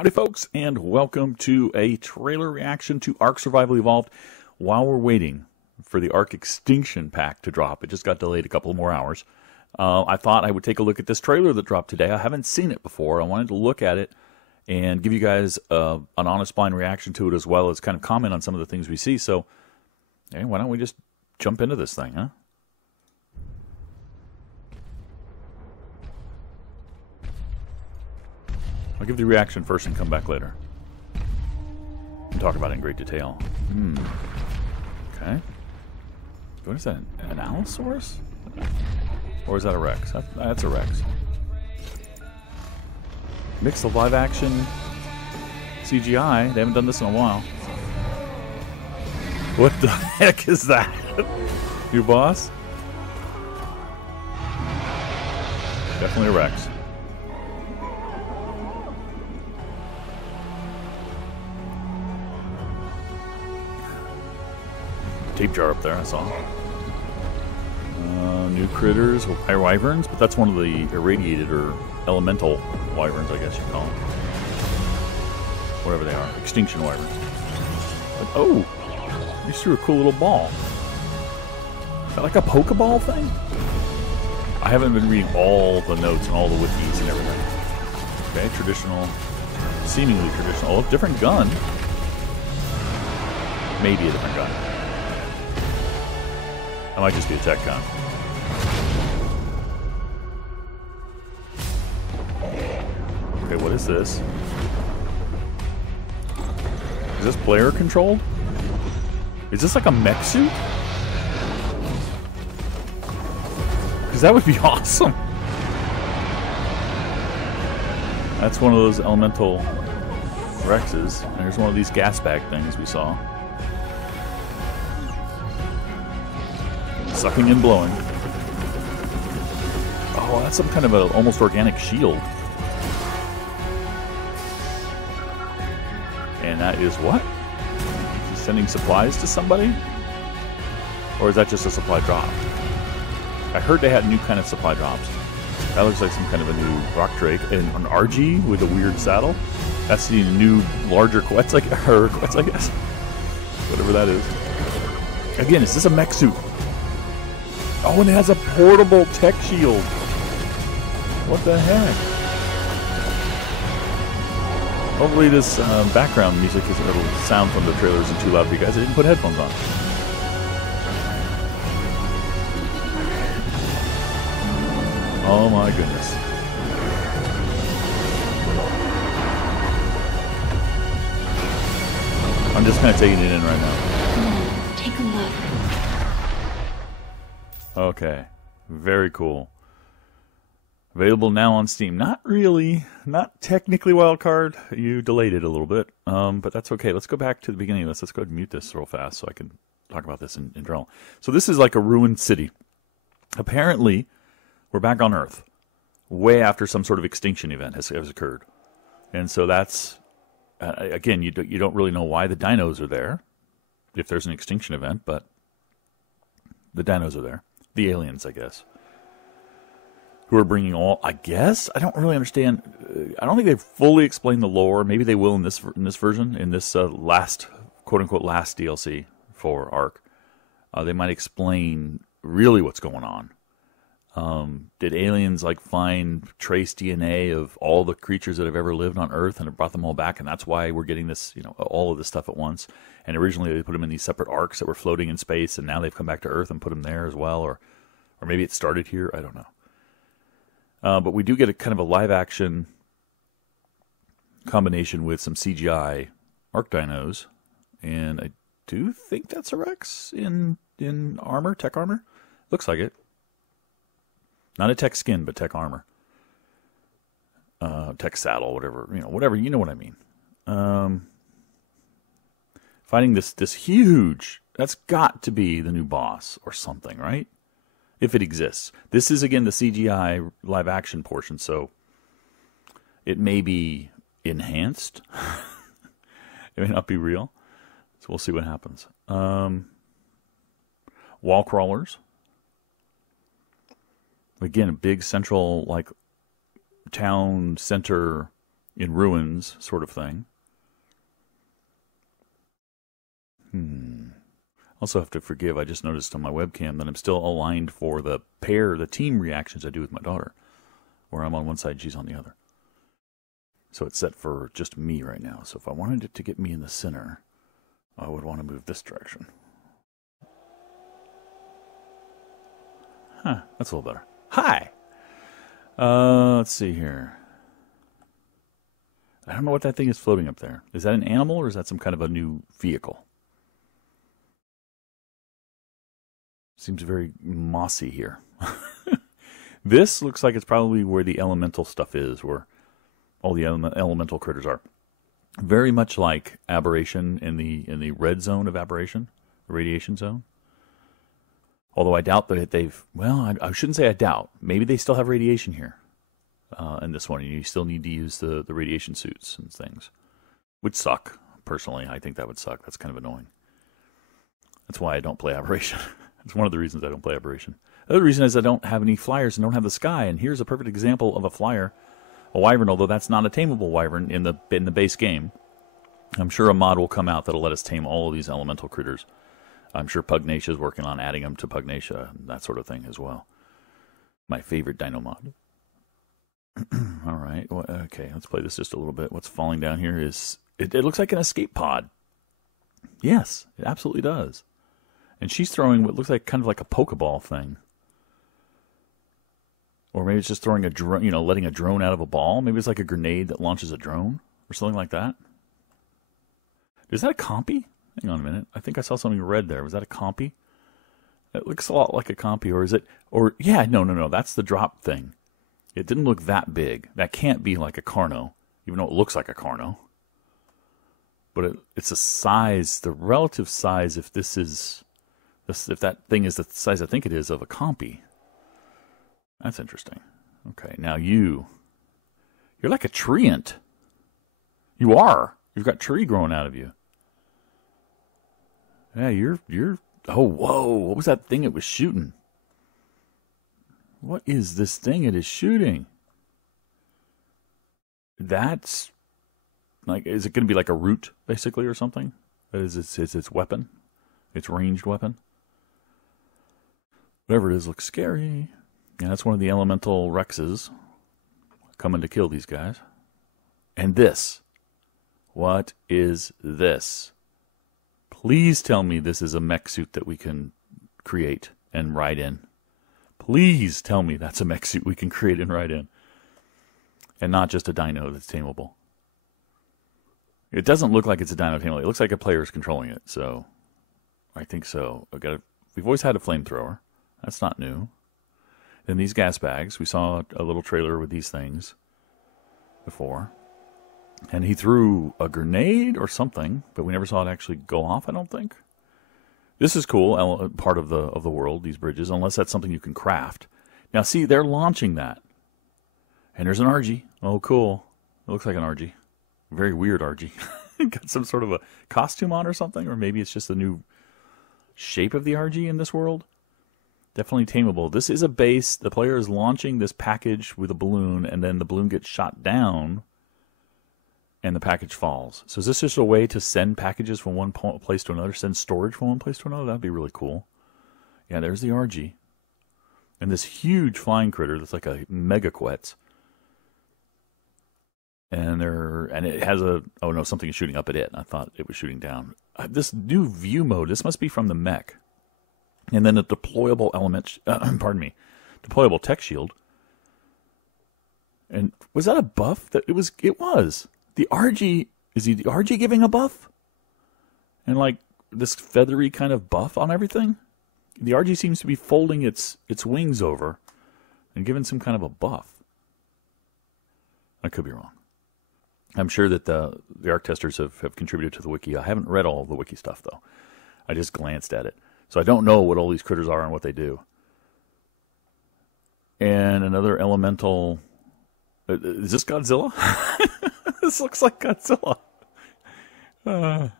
Howdy folks, and welcome to a trailer reaction to ARK Survival Evolved while we're waiting for the ARK Extinction pack to drop. It just got delayed a couple more hours. I thought I would take a look at this trailer that dropped today. I haven't seen it before. I wanted to look at it and give you guys an honest blind reaction to it, as well as kind of comment on some of the things we see. So, hey, why don't we just jump into this thing, huh? I'll give the reaction first and come back later and talk about it in great detail. Okay. What is that? An Allosaurus? Or is that a Rex? That's a Rex. Mix of live action CGI. They haven't done this in a while. What the heck is that? New boss? Definitely a Rex. Tape jar up there, I saw. New critters, wyverns, but that's one of the irradiated or elemental wyverns, I guess you call them. Whatever they are. Extinction wyverns. But, oh! You threw a cool little ball. Is that like a Pokeball thing? I haven't been reading all the notes and all the wikis and everything. Okay, traditional. Seemingly traditional. Oh, different gun. Maybe a different gun. That might just be a tech gun. Okay, what is this? Is this player controlled? Is this like a mech suit? Because that would be awesome. That's one of those elemental Rexes. And here's one of these gas bag things we saw. Sucking and blowing. Oh, that's some kind of an almost organic shield. And that is what? He's sending supplies to somebody? Or is that just a supply drop? I heard they had new kind of supply drops. That looks like some kind of a new rock drake. And an RG with a weird saddle. That's the new larger Quetzalcoatl, I guess. Whatever that is. Again, is this a mech suit? Oh, and it has a portable tech shield. What the heck? Hopefully this background music isn't a little sound from the trailer isn't too loud for you guys. I didn't put headphones on. Oh my goodness. I'm just kind of taking it in right now. Take a look. Okay, very cool. Available now on Steam. Not really, not technically wildcard. You delayed it a little bit, but that's okay. Let's go back to the beginning of this. Let's go ahead and mute this real fast so I can talk about this in general. So this is like a ruined city. Apparently, we're back on Earth, way after some sort of extinction event has occurred. And so that's, again, you don't really know why the dinos are there, if there's an extinction event, but the dinos are there. The aliens, I guess, who are bringing all. I guess I don't really understand. I don't think they've fully explained the lore. Maybe they will in this version, in this last quote unquote last DLC for ARK. They might explain really what's going on. Did aliens like find trace DNA of all the creatures that have ever lived on Earth and have brought them all back, and that's why we're getting this, all of this stuff at once? And originally they put them in these separate arcs that were floating in space, and now they've come back to Earth and put them there as well, or maybe it started here. I don't know. But we do get a kind of a live action combination with some CGI ARK dinos, and I do think that's a Rex in armor, tech armor. Looks like it. Not a tech skin, but tech armor. Tech saddle, whatever, whatever, you know what I mean. Fighting this huge, that's got to be the new boss or something, right? If it exists. This is, again, the CGI live action portion, so it may be enhanced. It may not be real. So we'll see what happens. Wall crawlers. Again, a big central, like, town center in ruins sort of thing. Also have to forgive, I just noticed on my webcam that I'm still aligned for the team reactions I do with my daughter, where I'm on one side, she's on the other. So it's set for just me right now. So if I wanted it to get me in the center, I would want to move this direction. Huh, that's a little better. Hi! Let's see here. I don't know what that thing is floating up there. Is that an animal or is that some kind of a new vehicle? Seems very mossy here. This looks like it's probably where the elemental stuff is, where all the elemental critters are. Very much like Aberration in the red zone of Aberration, the radiation zone. Although I doubt that they've... Well, I shouldn't say I doubt. Maybe they still have radiation here in this one. You still need to use the radiation suits and things. Would suck. Personally, I think that would suck. That's kind of annoying. That's why I don't play Aberration. It's one of the reasons I don't play Aberration. The other reason is I don't have any flyers and don't have the sky. And here's a perfect example of a flyer. A wyvern, although that's not a tameable wyvern in the base game. I'm sure a mod will come out that'll let us tame all of these elemental critters. I'm sure Pugnacia is working on adding them to Pugnacia and that sort of thing as well. My favorite dino mod. All right. Well, okay, let's play this just a little bit. What's falling down here is... It looks like an escape pod. Yes, it absolutely does. And she's throwing what looks like kind of like a Pokeball thing. Or maybe it's just throwing a drone, letting a drone out of a ball. Maybe it's like a grenade that launches a drone or something like that. Is that a compy? Hang on a minute. I think I saw something red there. Was that a compy? It looks a lot like a compy, or is it? Or yeah, no. That's the drop thing. It didn't look that big. That can't be like a Carno, even though it looks like a Carno. But it's a size, the relative size. If that thing is the size I think it is of a compy. That's interesting. Okay, now you're like a treant. You are. You've got tree growing out of you. Yeah, you're. Oh, whoa! What was that thing it was shooting? What is this thing it is shooting? That's like, is it going to be like a root basically or something? That is its weapon, its ranged weapon. Whatever it is, looks scary. Yeah, that's one of the elemental Rexes coming to kill these guys. And this. What is this? Please tell me this is a mech suit that we can create and ride in. Please tell me that's a mech suit we can create and ride in. And not just a dino that's tameable. It doesn't look like it's a dino tameable. It looks like a player is controlling it, so I think so. We've always had a flamethrower. That's not new. Then these gas bags. We saw a little trailer with these things before. And he threw a grenade or something, but we never saw it actually go off, I don't think. This is cool, part of the world, these bridges, unless that's something you can craft. Now, see, they're launching that. And there's an RG. Oh, cool. It looks like an RG. Very weird RG. Got some sort of a costume on or something, or maybe it's just the new shape of the RG in this world. Definitely tameable. This is a base. The player is launching this package with a balloon, and then the balloon gets shot down, and the package falls. So is this just a way to send packages from one place to another, send storage from one place to another? That'd be really cool. Yeah, there's the RG. And this huge flying critter that's like a megaquetz. And it has something is shooting up at it. I thought it was shooting down. This new view mode, this must be from the mech. And then a deployable element, deployable tech shield. And was that a buff? It was. The RG, is the RG giving a buff? And like this feathery kind of buff on everything? The RG seems to be folding its wings over and giving some kind of a buff. I could be wrong. I'm sure that the ARK testers have contributed to the wiki. I haven't read all of the wiki stuff, though. I just glanced at it. So I don't know what all these critters are and what they do. And another elemental... Is this Godzilla? This looks like Godzilla. Oh,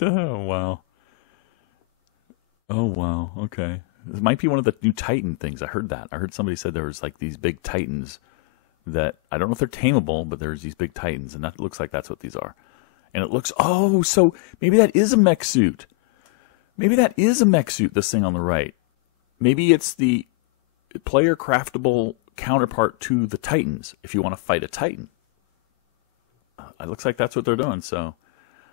wow. Oh, wow. Okay. This might be one of the new Titan things. I heard that. I heard somebody said there was like these big Titans that I don't know if they're tameable, but there's these big titans, and that looks like that's what these are. And it looks, oh, so maybe that is a mech suit. Maybe that is a mech suit, this thing on the right. Maybe it's the player craftable counterpart to the Titans, if you want to fight a Titan. It looks like that's what they're doing, so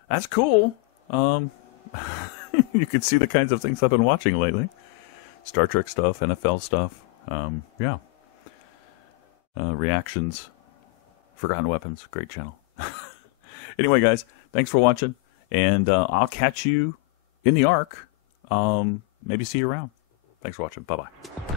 that's cool. You can see the kinds of things I've been watching lately. Star Trek stuff, NFL stuff. Yeah. Reactions. Forgotten Weapons. Great channel. Anyway, guys, thanks for watching. And I'll catch you in the ARK. Maybe see you around. Thanks for watching. Bye-bye.